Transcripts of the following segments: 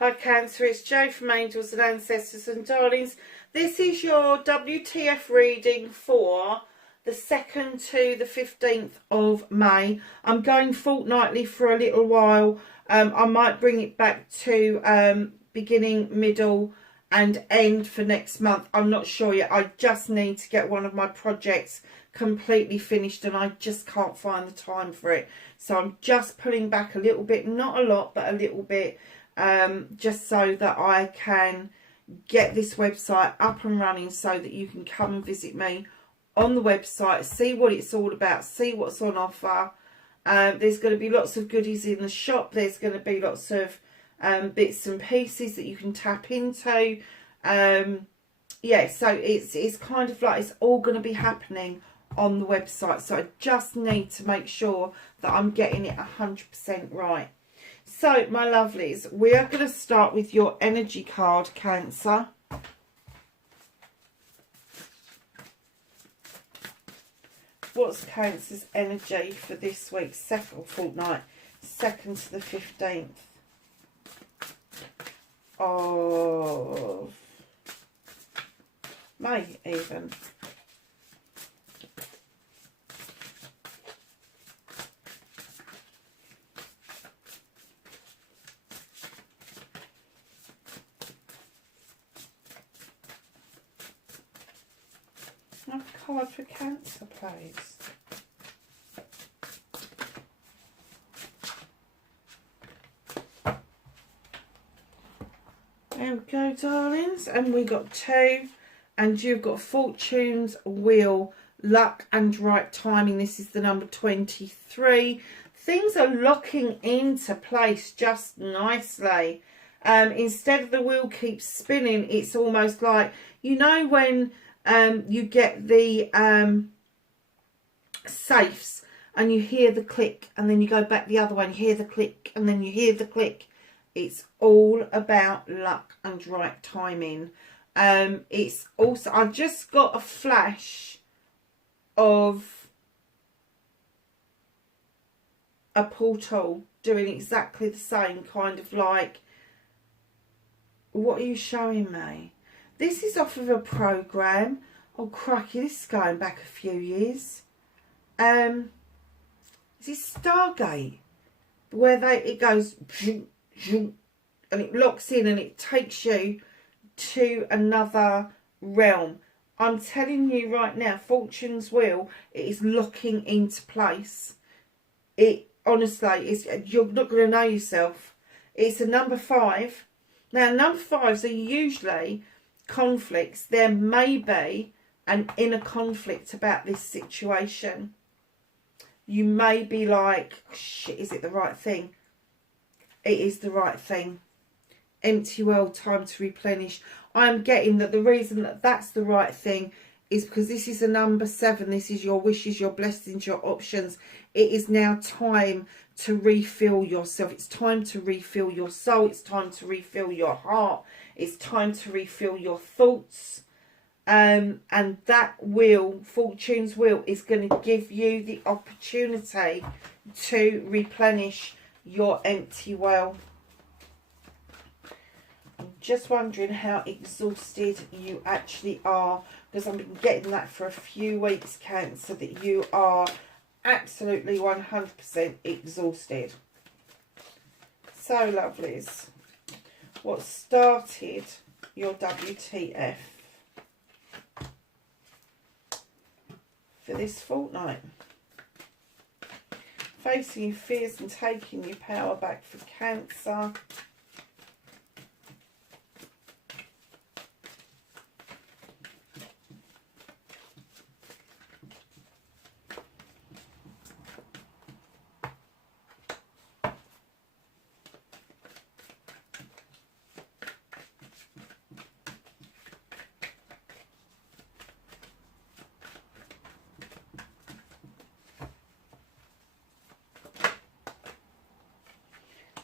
Hi Cancer, it's Jo from Angels and Ancestors and Darlings. This is your WTF reading for the 2nd to the 15th of May. I'm going fortnightly for a little while. I might bring it back to beginning, middle and end for next month. I'm not sure yet. I just need to get one of my projects completely finished and I just can't find the time for it. So I'm just pulling back a little bit, not a lot, but a little bit. Just so that I can get this website up and running so that you can come and visit me on the website, see what it's all about, see what's on offer. There's going to be lots of goodies in the shop. There's going to be lots of bits and pieces that you can tap into. Yeah, so it's kind of like it's all going to be happening on the website. So I just need to make sure that I'm getting it 100% right. So, my lovelies, we are going to start with your energy card, Cancer. What's Cancer's energy for this week's second fortnight, 2nd to the 15th of May, even? Another card for Cancer, please. There we go, darlings. And we got 2. And you've got Fortune's Wheel, Luck and Right Timing. This is the number 23. Things are locking into place just nicely. Instead of the wheel keeps spinning, it's almost like, you know, when you get the safes and you hear the click and then you go back the other one, you hear the click and then you hear the click. It's all about luck and right timing. It's also, I've just got a flash of a portal doing exactly the same, kind of like, what are you showing me? This is off of a program. Oh, crikey, this is going back a few years. Is it Stargate? Where it goes and it locks in and it takes you to another realm. I'm telling you right now, Fortune's Wheel, it is locking into place. It, honestly, you're not going to know yourself. It's a number 5. Now, number 5s are usually conflicts. There may be an inner conflict about this situation. You may be like, shit, is it the right thing? It is the right thing. Empty world, time to replenish. I'm getting that the reason that that's the right thing is because this is a number 7. This is your wishes, your blessings, your options. It is now time to refill yourself. It's time to refill your soul. It's time to refill your heart. It's time to refill your thoughts. And that wheel, Fortune's Wheel, is going to give you the opportunity to replenish your empty well. I'm just wondering how exhausted you actually are, because I've been getting that for a few weeks, Cancer, that you are absolutely 100% exhausted. So, lovelies, what started your WTF for this fortnight? Facing your fears and taking your power back for Cancer.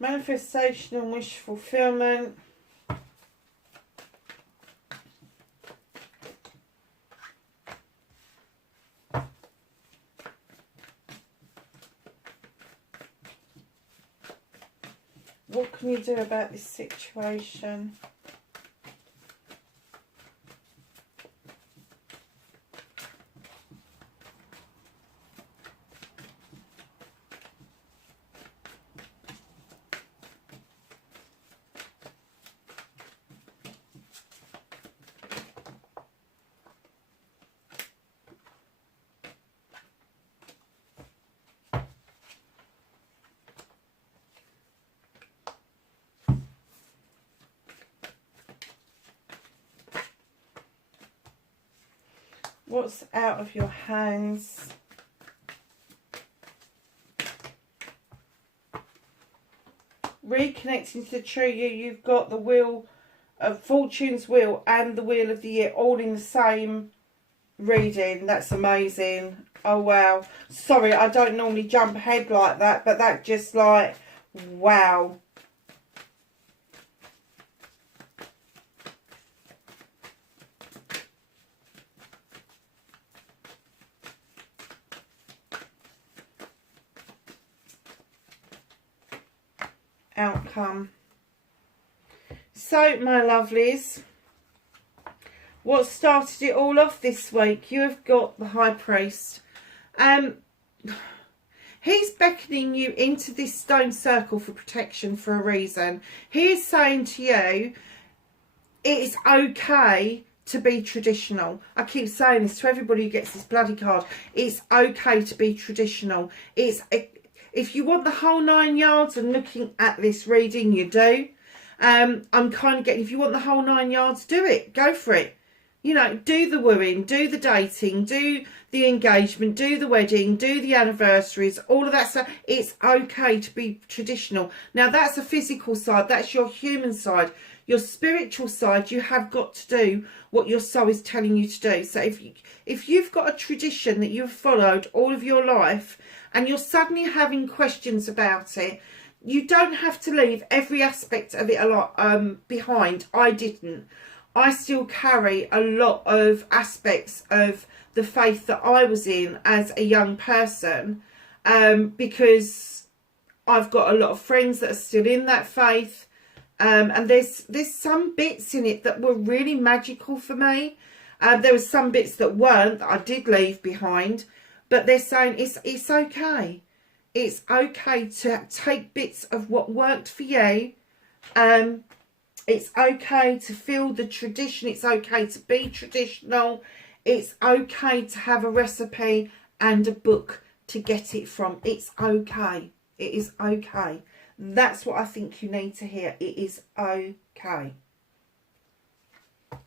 Manifestation and wish fulfillment. What can you do about this situation? What's out of your hands? Reconnecting to the true you. You've got the wheel of Fortune's wheel and the wheel of the year all in the same reading. That's amazing. Oh wow. Sorry, I don't normally jump ahead like that, but that just like, wow. Outcome. So, my lovelies, what started it all off this week? You have got the High Priest. He's beckoning you into this stone circle for protection for a reason. He is saying to you, it's okay to be traditional. I keep saying this to everybody who gets this bloody card. It's okay to be traditional. If you want the whole 9 yards and looking at this reading, you do. I'm kind of getting, if you want the whole 9 yards, do it. Go for it. You know, do the wooing, do the dating, do the engagement, do the wedding, do the anniversaries, all of that stuff. It's okay to be traditional. Now, that's a physical side. That's your human side. Your spiritual side, you have got to do what your soul is telling you to do. So if you've got a tradition that you've followed all of your life and you're suddenly having questions about it, you don't have to leave every aspect of it behind. I didn't. I still carry a lot of aspects of the faith that I was in as a young person, because I've got a lot of friends that are still in that faith. And there's some bits in it that were really magical for me. There were some bits that weren't, that I did leave behind. But they're saying it's okay. It's okay to take bits of what worked for you. It's okay to feel the tradition. It's okay to be traditional. It's okay to have a recipe and a book to get it from. It's okay. It is okay. That's what I think you need to hear. It is okay.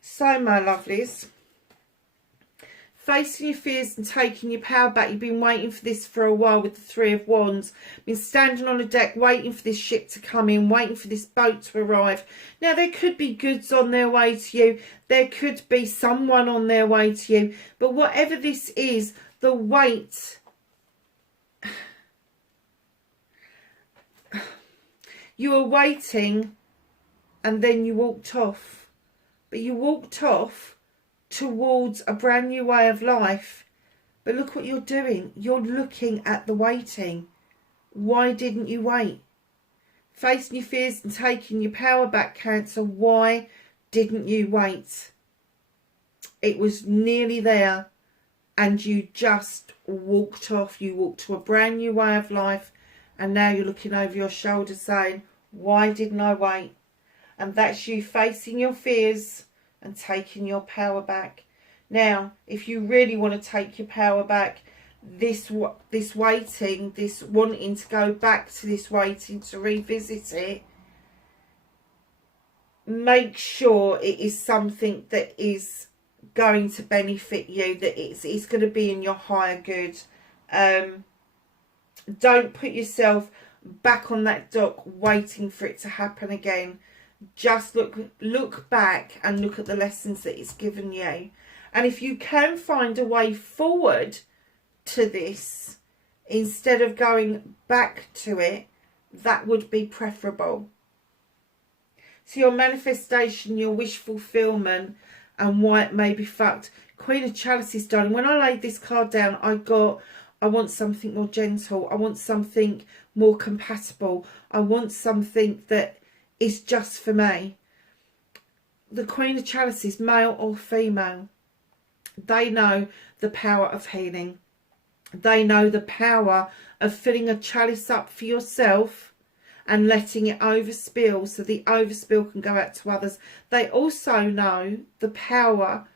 So, my lovelies, facing your fears and taking your power back. You've been waiting for this for a while with the Three of Wands. Been standing on a deck waiting for this ship to come in, waiting for this boat to arrive. Now, there could be goods on their way to you. There could be someone on their way to you. But whatever this is, the wait... You were waiting and then you walked off. But you walked off towards a brand new way of life. But look what you're doing. You're looking at the waiting. Why didn't you wait? Facing your fears and taking your power back, Cancer. Why didn't you wait? It was nearly there and you just walked off. You walked to a brand new way of life. And now you're looking over your shoulder saying, why didn't I wait? And that's you facing your fears and taking your power back. Now, if you really want to take your power back, this waiting, this wanting to go back to this waiting, to revisit it, make sure it is something that is going to benefit you, that it's going to be in your higher good. Don't put yourself back on that dock waiting for it to happen again. Just look back and look at the lessons that it's given you. And if you can find a way forward to this instead of going back to it, that would be preferable. So your manifestation, your wish fulfillment, and why it may be fucked. Queen of Chalices, darling. When I laid this card down, I got I want something more gentle. I want something more compatible. I want something that is just for me. The Queen of Chalices, male or female, they know the power of healing. They know the power of filling a chalice up for yourself and letting it overspill so the overspill can go out to others. They also know the power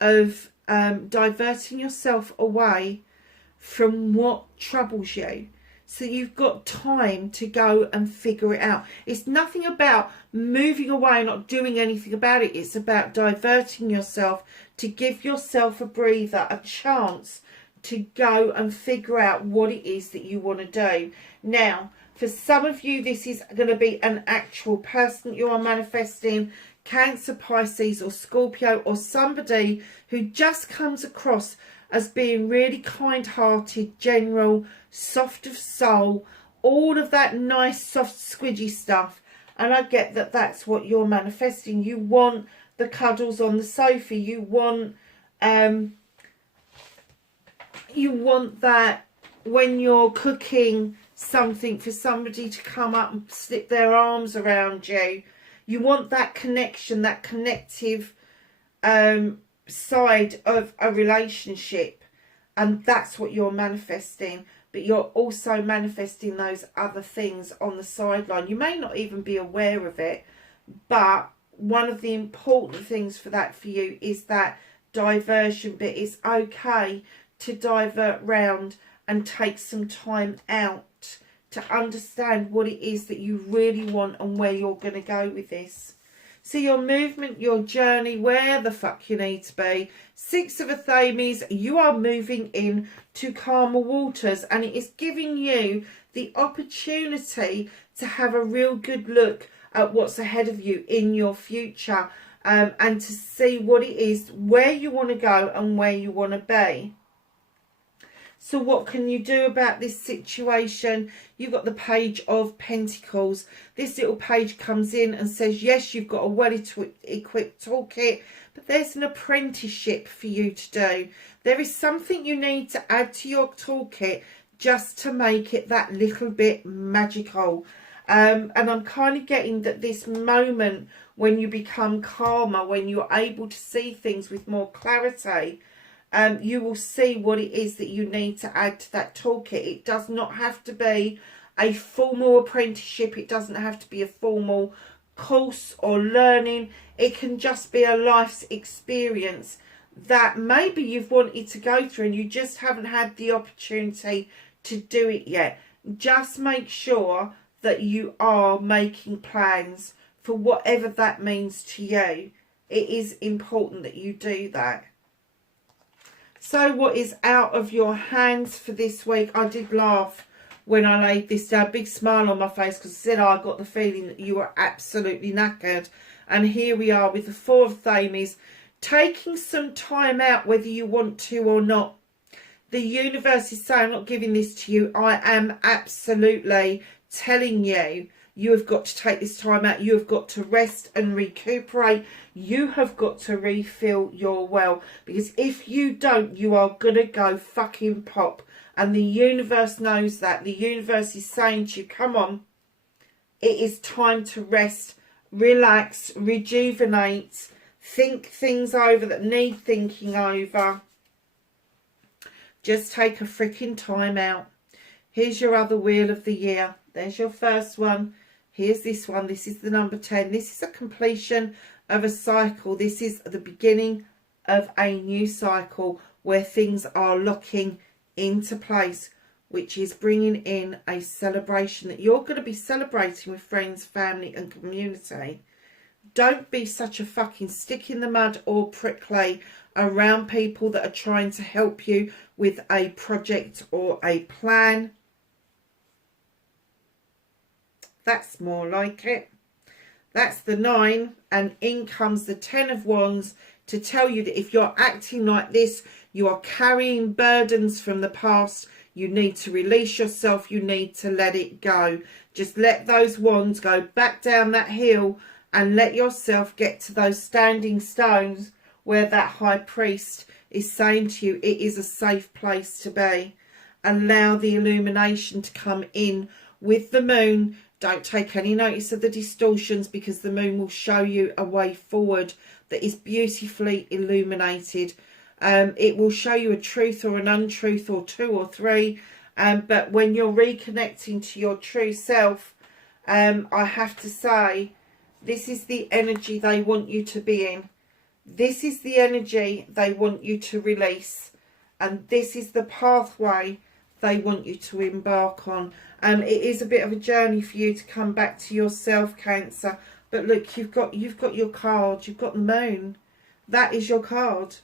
of diverting yourself away from what troubles you. So you've got time to go and figure it out. It's nothing about moving away and not doing anything about it. It's about diverting yourself to give yourself a breather, a chance to go and figure out what it is that you want to do. Now, for some of you, this is going to be an actual person you are manifesting, Cancer, Pisces or Scorpio, or somebody who just comes across as being really kind-hearted, general, soft of soul, all of that nice, soft, squidgy stuff. And I get that that's what you're manifesting. You want the cuddles on the sofa. You want that when you're cooking something for somebody to come up and slip their arms around you. You want that connection, that connective side of a relationship, and that's what you're manifesting. But you're also manifesting those other things on the sideline. You may not even be aware of it, but one of the important things for that for you is that diversion bit. It's okay to divert round and take some time out to understand what it is that you really want and where you're going to go with this. So your movement, your journey, where the fuck you need to be. Six of Athames, you are moving in to calmer waters, and it is giving you the opportunity to have a real good look at what's ahead of you in your future, and to see what it is, where you want to go and where you want to be. So what can you do about this situation? You've got the Page of Pentacles. This little page comes in and says, yes, you've got a well-equipped toolkit, but there's an apprenticeship for you to do. There is something you need to add to your toolkit just to make it that little bit magical. And I'm kind of getting that this moment when you become calmer, when you're able to see things with more clarity, you will see what it is that you need to add to that toolkit. It does not have to be a formal apprenticeship. It doesn't have to be a formal course or learning. It can just be a life's experience that maybe you've wanted to go through and you just haven't had the opportunity to do it yet. Just make sure that you are making plans for whatever that means to you. It is important that you do that. So what is out of your hands for this week? I did laugh when I laid this down. Big smile on my face because I said, oh, I got the feeling that you were absolutely knackered. And here we are with the Four of Thames, taking some time out whether you want to or not. The universe is saying, I'm not giving this to you. I am absolutely telling you, you have got to take this time out. You have got to rest and recuperate. You have got to refill your well. Because if you don't, you are going to go fucking pop. And the universe knows that. The universe is saying to you, come on. It is time to rest, relax, rejuvenate. Think things over that need thinking over. Just take a freaking time out. Here's your other wheel of the year. There's your first one. Here's this one. This is the number 10. This is a completion of a cycle. This is the beginning of a new cycle where things are locking into place, which is bringing in a celebration that you're going to be celebrating with friends, family and community. Don't be such a fucking stick in the mud or prickly around people that are trying to help you with a project or a plan. That's more like it. That's the 9, and in comes the 10 of Wands to tell you that if you're acting like this, you are carrying burdens from the past. You need to release yourself. You need to let it go. Just let those wands go back down that hill and let yourself get to those standing stones where that high priest is saying to you it is a safe place to be. allow the illumination to come in with the moon. Don't take any notice of the distortions, because the moon will show you a way forward that is beautifully illuminated. It will show you a truth or an untruth, or two or three. But when you're reconnecting to your true self, I have to say, this is the energy they want you to be in. This is the energy they want you to release. And this is the pathway they want you to embark on. It is a bit of a journey for you to come back to yourself, Cancer. But look, you've got your card. You've got the moon. That is your card.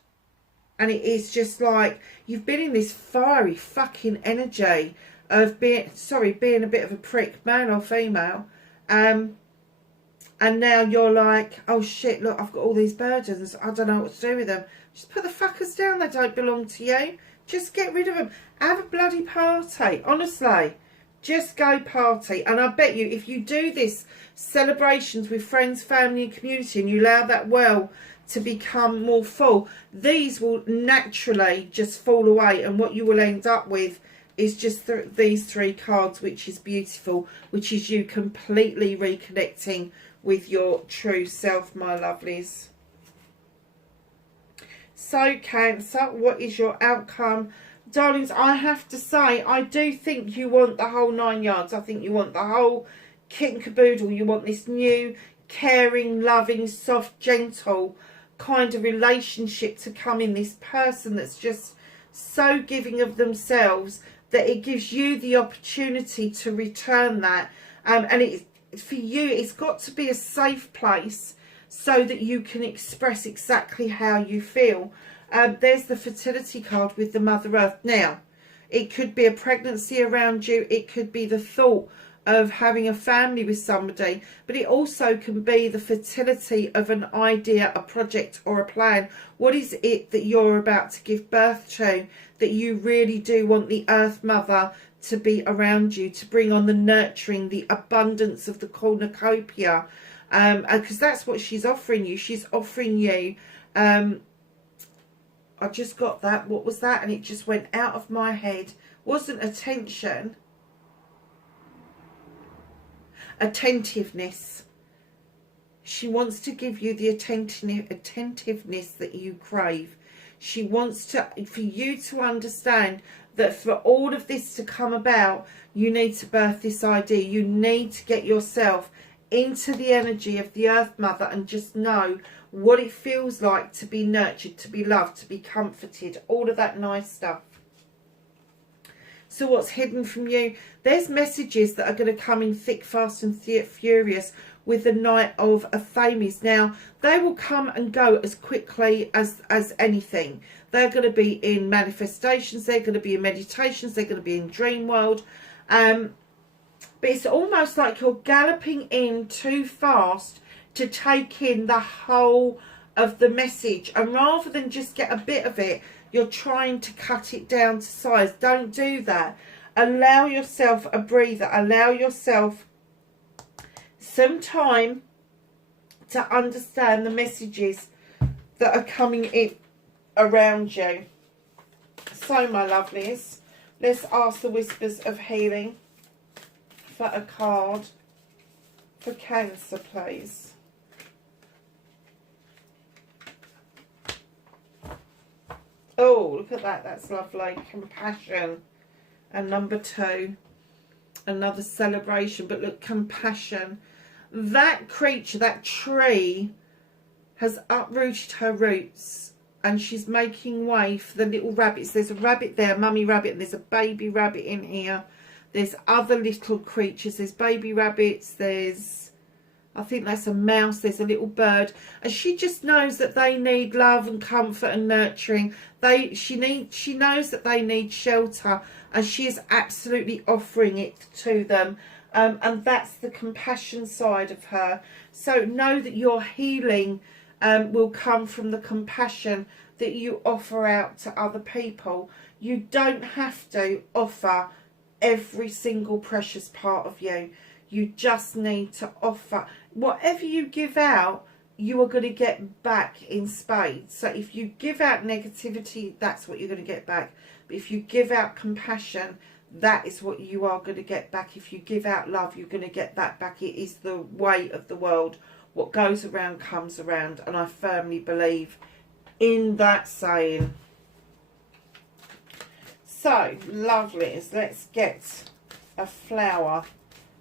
And it is just like you've been in this fiery fucking energy of being a bit of a prick, male or female. And now you're like, oh shit, look, I've got all these burdens. I don't know what to do with them. Just put the fuckers down. They don't belong to you. Just get rid of them. Have a bloody party. Honestly, just go party. And I bet you, if you do this celebrations with friends, family and community, and you allow that well to become more full, these will naturally just fall away. And what you will end up with is just these three cards, which is beautiful, which is you completely reconnecting with your true self, my lovelies. So, Cancer, what is your outcome? Darlings, I have to say, I do think you want the whole 9 yards. I think you want the whole kit and caboodle. You want this new, caring, loving, soft, gentle kind of relationship to come in. This person that's just so giving of themselves that it gives you the opportunity to return that. And for you, it's got to be a safe place so that you can express exactly how you feel. There's the fertility card with the Mother Earth. Now, it could be a pregnancy around you. It could be the thought of having a family with somebody. But it also can be the fertility of an idea, a project or a plan. What is it that you're about to give birth to that you really do want the Earth Mother to be around you, to bring on the nurturing, the abundance of the cornucopia? Because that's what she's offering you. She's offering you, I just got that. What was that? And it just went out of my head. Wasn't attention. Attentiveness. She wants to give you the attentiveness that you crave. She wants for you to understand that for all of this to come about, you need to birth this idea. You need to get yourself into the energy of the Earth Mother and just know what it feels like to be nurtured, to be loved, to be comforted, all of that nice stuff. So what's hidden from you? There's messages that are going to come in thick, fast and furious with the Knight of Athames. Now, they will come and go as quickly as anything. They're going to be in manifestations, they're going to be in meditations, they're going to be in dream world. But it's almost like you're galloping in too fast to take in the whole of the message. And rather than just get a bit of it, you're trying to cut it down to size. Don't do that. Allow yourself a breather. Allow yourself some time to understand the messages that are coming in around you. So, my lovelies, let's ask the Whispers of Healing for a card for Cancer, please. Oh, look at that. That's lovely. Compassion. And number 2, another celebration. But look, compassion. That creature, that tree, has uprooted her roots. And she's making way for the little rabbits. There's a rabbit there, mummy rabbit. And there's a baby rabbit in here. There's other little creatures. There's baby rabbits. There's, I think that's a mouse. There's a little bird. And she just knows that they need love and comfort and nurturing. She knows that they need shelter. And she is absolutely offering it to them. And that's the compassion side of her. So know that your healing will come from the compassion that you offer out to other people. You don't have to offer every single precious part of you. You just need to offer whatever you give out. you are going to get back in spades. So if you give out negativity, that's what you're going to get back. But if you give out compassion, that is what you are going to get back. If you give out love, you're going to get that back. It is the way of the world. What goes around comes around. And I firmly believe in that saying. So, lovelies, let's get a flower,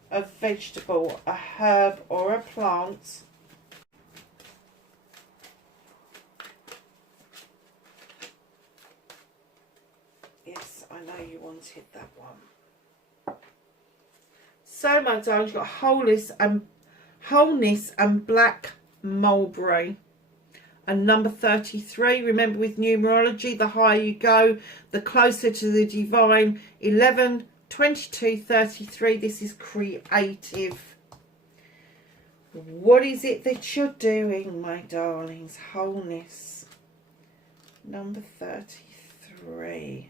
a vegetable, a herb or a plant. Yes, I know you wanted that one. So, my darling, you've got wholeness and black mulberry. And number 33, remember with numerology, the higher you go, the closer to the divine. 11, 22, 33, this is creative. What is it that you're doing, my darlings? Wholeness. Number 33.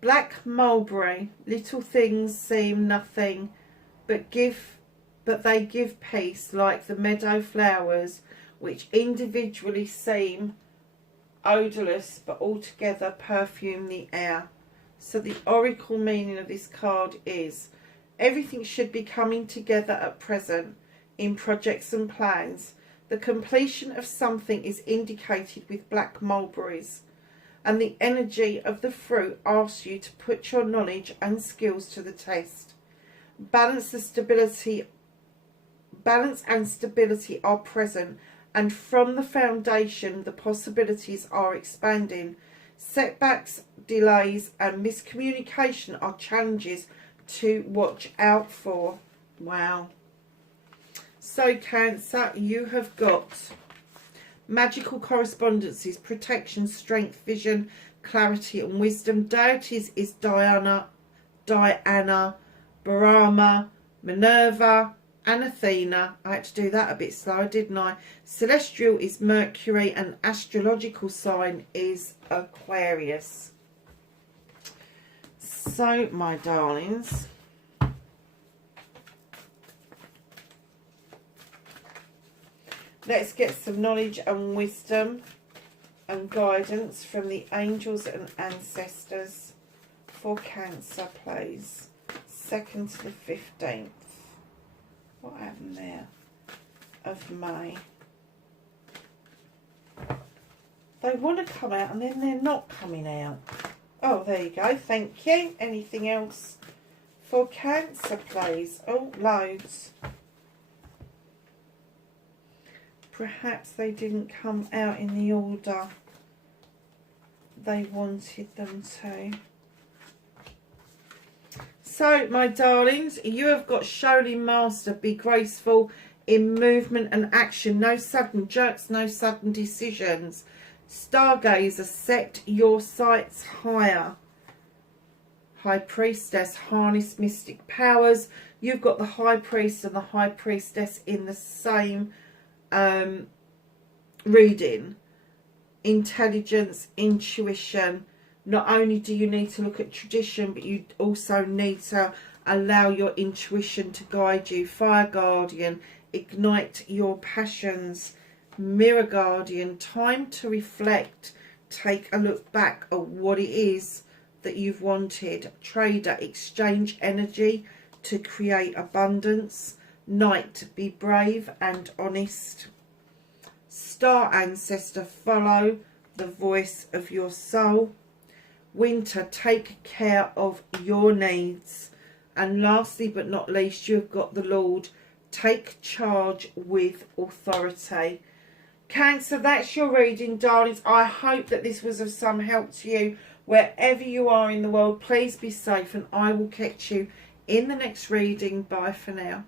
Black mulberry, little things seem nothing, but they give peace, like the meadow flowers, which individually seem odorless, but altogether perfume the air. So the oracle meaning of this card is, everything should be coming together at present in projects and plans. The completion of something is indicated with black mulberries. And the energy of the fruit asks you to put your knowledge and skills to the test. Balance and stability are present, and from the foundation the possibilities are expanding. Setbacks, delays and miscommunication are challenges to watch out for. Wow. So Cancer, you have got magical correspondences, protection, strength, vision, clarity and wisdom. Deities is Diana, Brahma, Minerva and Athena. I had to do that a bit slower, didn't I? Celestial is Mercury and astrological sign is Aquarius. So, my darlings, let's get some knowledge and wisdom and guidance from the angels and ancestors for Cancer, please. 2nd to the 15th. What happened there? Of May. They want to come out and then they're not coming out. Oh, there you go. Thank you. Anything else for Cancer, please? Oh, loads. Perhaps they didn't come out in the order they wanted them to. So, my darlings, you have got Shaolin Master. Be graceful in movement and action. No sudden jerks, no sudden decisions. Stargazer, set your sights higher. High Priestess, harness mystic powers. You've got the High Priest and the High Priestess in the same reading. Intelligence, intuition. Not only do you need to look at tradition, but you also need to allow your intuition to guide you. Fire Guardian, ignite your passions. Mirror Guardian, time to reflect. Take a look back at what it is that you've wanted. Trader, exchange energy to create abundance. Knight, be brave and honest. Star Ancestor, follow the voice of your soul. Winter, take care of your needs. And lastly but not least, you've got the Lord, take charge with authority. Cancer, that's your reading, darlings. I hope that this was of some help to you. Wherever you are in the world, please be safe, and I will catch you in the next reading. Bye for now.